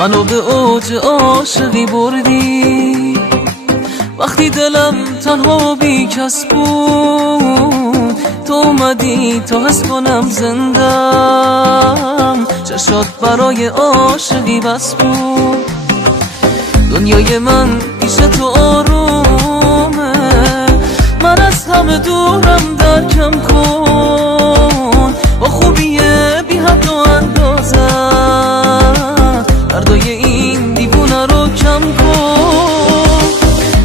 منو به اوج عاشقی بردی، وقتی دلم تنها و بی کس بود تو اومدی تا حس کنم زندم. چشات برای عاشقی بس بود، دنیای من پیش تو آرومه، من از همه دورم درکم کن، با خوبی بی حد و اندازم دردای این دیوونه رو کم کن.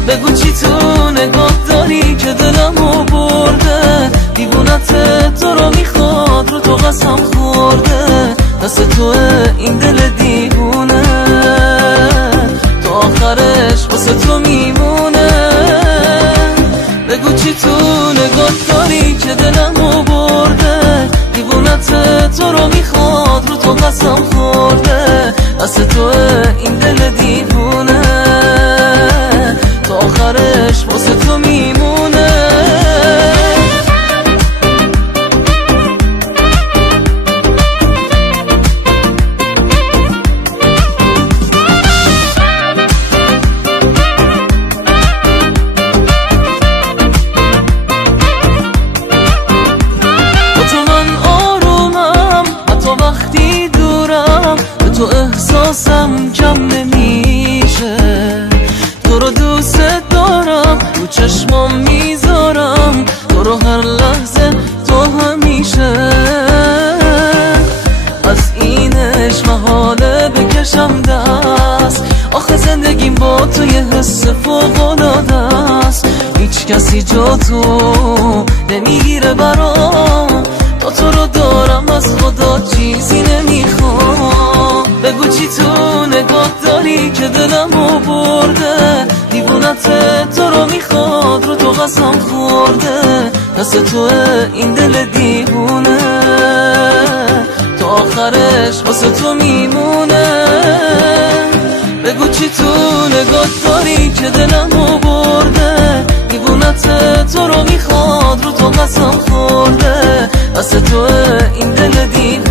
بگو چی تو نگاه داری که دلمو برده، دیوونت تو رو میخواد رو تو قسم خورده، دست توه این دل دیوونه تا آخرش واسه تو میمونه. بگو چی تو نگاه داری که دلمو برده، دیوونت تو رو میخواد رو تو قسم خورده، دست توه این دل دیوونه تا آخرش واسه تو میمونه. تو احساسم کم نمیشه، تو رو دوست دارم، تو چشمام میذارم، تو رو هر لحظه تو همیشه. از اینش محاله بکشم دست، آخه زندگیم با تو یه حس فوق‌العاده است، هیچ کسی جا تو نمیگیره برام، تا تو رو دارم از خدا چیزی نمیخوام. بگو چی تو نگاه داری که دلمو برده، دیوونت تو رو میخواد رو تو قسم خورده، دست توه این دل دیوونه تا آخرش واسه تو میمونه. بگو چی تو نگاه داری که دلمو برده، دیوونت تو رو میخواد رو تو قسم خورده، دست توه این دل دیوونه